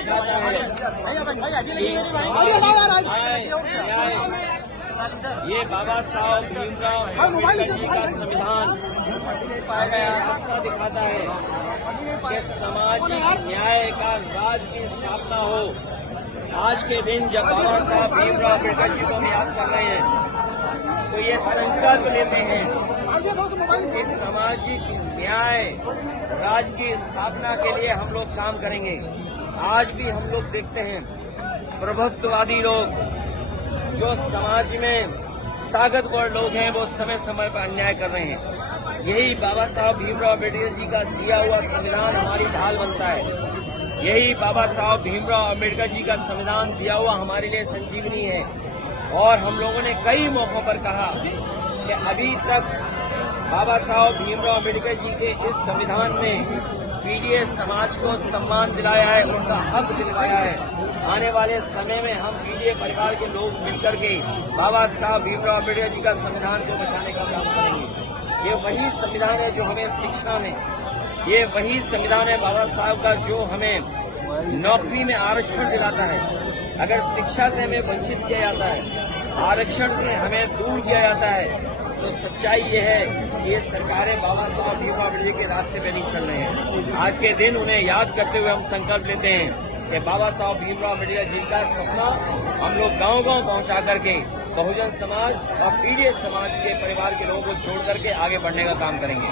दिखाता है ये बाबा साहब भीमराव अम्बेडकर जी का संविधान हमें रास्ता दिखाता है कि सामाजिक न्याय का राज की स्थापना हो। आज के दिन जब बाबा साहब भीमराव अम्बेडकर जी को हम याद कर रहे हैं तो ये संकल्प लेते हैं कि सामाजिक न्याय राज की स्थापना के लिए हम लोग काम करेंगे। आज भी हम लोग देखते हैं प्रभुत्ववादी लोग जो समाज में ताकतवर लोग हैं वो समय समय पर अन्याय कर रहे हैं। यही बाबा साहब भीमराव अम्बेडकर जी का दिया हुआ संविधान हमारी ढाल बनता है। यही बाबा साहब भीमराव अम्बेडकर जी का संविधान दिया हुआ हमारे लिए संजीवनी है। और हम लोगों ने कई मौकों पर कहा कि अभी तक बाबा साहब भीमराव अम्बेडकर जी के इस संविधान में पीड़ित समाज को सम्मान दिलाया है, उनका हक दिलवाया है। आने वाले समय में हम पीड़ित परिवार के लोग मिलकर के बाबा साहब भीमराव अम्बेडकर जी का संविधान को बचाने का काम करेंगे। ये वही संविधान है जो हमें शिक्षा में, ये वही संविधान है बाबा साहब का जो हमें नौकरी में आरक्षण दिलाता है। अगर शिक्षा से हमें वंचित किया जाता है, आरक्षण से हमें दूर किया जाता है, तो सच्चाई ये है कि ये सरकारें बाबा साहब भीमराव अम्बेडकर के रास्ते पे नहीं चल रहे हैं। आज के दिन उन्हें याद करते हुए हम संकल्प लेते हैं कि बाबा साहब भीमराव अम्बेडकर जी का सपना हम लोग गांव-गांव पहुंचा करके बहुजन समाज और पीड़ित समाज के परिवार के लोगों को जोड़ करके आगे बढ़ने का काम करेंगे।